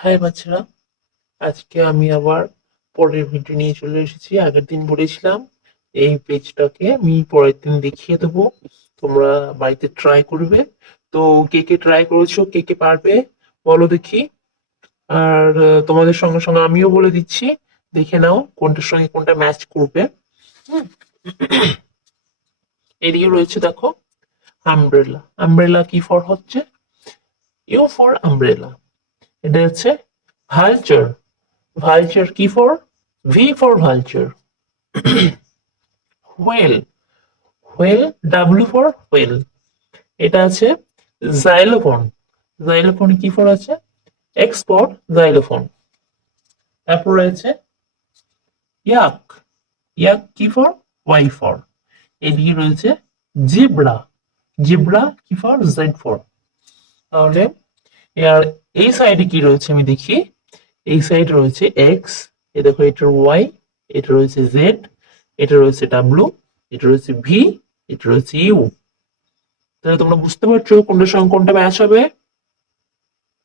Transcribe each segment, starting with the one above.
High বাচ্চারা, আজকে আমি আবার পরের ভিডিও নিয়ে চলে এসেছি। আগের দিন বলেছিলাম এই পেজটাকে আমি পরের দিন দেখিয়ে দেবো, তোমরা বাড়িতে ট্রাই করবে। তো কে কে ট্রাই করেছো, কে কে পারবে বলো দেখি। আর তোমাদের সঙ্গে সঙ্গে আমিও বলে দিচ্ছি, দেখে নাও কোনটার সঙ্গে কোনটা ম্যাচ করবে। হুম, এদিকে রয়েছে দেখো আমব্রেলা। আমব্রেলা কি ফর হচ্ছে? U for umbrella. এটা হচ্ছে ভালচার। ভালচার কি for? V for vulture. Whale. Whale, W for whale. এটা আছে জাইলোফোন। জাইলোফোন কি ফর আছে? X for xylophone. তারপর রয়েছে ইয়াক। ইয়াক কি ফর? Y for. এদিকে রয়েছে জিব্রা। জিব্রা কি ফর? Z for. তাহলে আর এই সাইডে কি রয়েছে আমি দেখি। এই সাইডে রয়েছে এক্স, এ দেখো এটার ওয়াই, এটা রয়েছে জেড, এটা রয়েছে ডাব্লু, এটা রয়েছে ভি, এটা রয়েছে ইউ। তাহলে তোমরা বুঝতে পারছো কোনটার সঙ্গে কোনটা ম্যাচ হবে?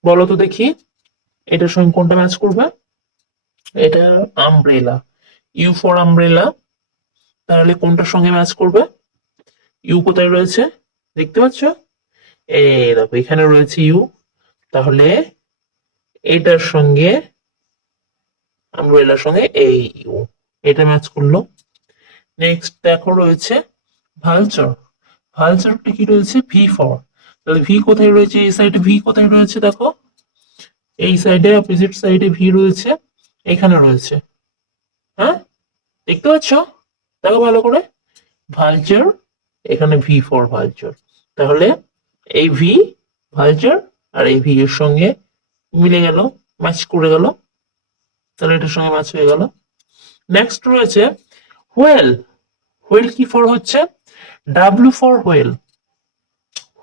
বলো তো দেখি, এটার সঙ্গে কোনটা ম্যাচ করবে? এটা আমব্রেলা। You for umbrella. তাহলে কোনটার সঙ্গে ম্যাচ করবে? ইউ কোথায় রয়েছে দেখতে পাচ্ছ? এই দেখো এখানে রয়েছে ইউ। তাহলে এটার সঙ্গে, আমব্রেলার সঙ্গে এই ইউ, এটা ম্যাচ করলো। নেক্সট দেখো রয়েছে ভালচার। ভালচারটা কি রয়েছে? V for. তাহলে ভি কোথায় রয়েছে? এই সাইডে ভি কোথায় রয়েছে দেখো, এই সাইডে অপোজিট সাইডে ভি রয়েছে, এখানে রয়েছে। হ্যাঁ, দেখতে পাচ্ছ? দেখো ভালো করে, ভালচার, এখানে ভি ফর ভালচার। তাহলে এই ভি ভালচার আর এই ভি এর সঙ্গে মিলে গেল, ম্যাচ করে গেল। তাহলে এটার সঙ্গে ম্যাচ হয়ে গেল। নেক্সট রয়েছে হোয়েল। হোয়েল কি ফর হচ্ছে? W for whale.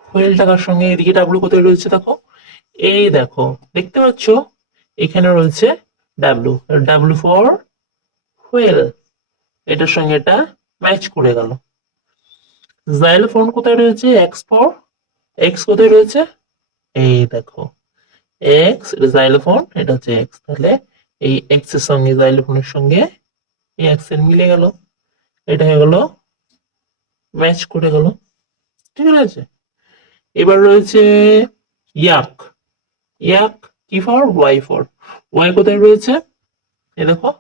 হোয়েল টাকার সঙ্গে এদিকে ডাব্লু কোথায় রয়েছে দেখো, এই দেখো দেখতে পাচ্ছ এখানে রয়েছে ডাব্লু। W for whale. এটার সঙ্গে এটা ম্যাচ করে গেল। জাইলোফোন কোথায় রয়েছে? X for. এক্স কোথায় রয়েছে? এই দেখো এক্স, এটা জাইলোফোন, এটা হচ্ছে এক্স। তাহলে এই এক্স এর সঙ্গে জাইলোফোনের সঙ্গে এই এক্স এর মিলে গেল, এটা হয়ে গেল, ম্যাচ করে গেল। ঠিক আছে, এবার রয়েছে ইয়াক। ইয়াক কি ফর? Y for. ওয়াই কোথায় রয়েছে? এই দেখো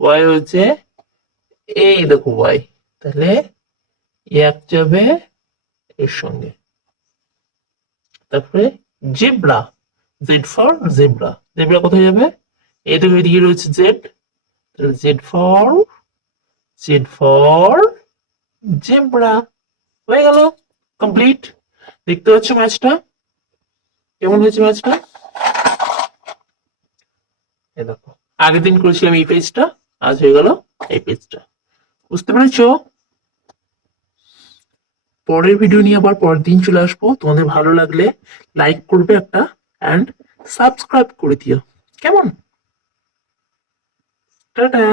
ওয়াই হচ্ছে, এই দেখো ওয়াই। তাহলে ইয়াক যাবে এর সঙ্গে। তারপরে zebra. Z for zebra. Zebra কোথায় যাবে? এই দেখো এদিকে রয়েছে জেড। তাহলে জেড ফর জেব্রা। হয়ে গেল, কমপ্লিট। দেখতে পাচ্ছ ম্যাচটা কেমন হয়েছে? ম্যাচটা এই দেখো, আগের দিন করেছিলাম এই পেজটা, আজ হয়ে গেল এই পেজটা। বুঝতে পেরেছো? পরের ভিডিও নিয়ে আবার পরের দিন চলে আসবো। তোমাদের ভালো লাগলে লাইক করবে একটা, অ্যান্ড সাবস্ক্রাইব করে দিও। কেমন? টাটা।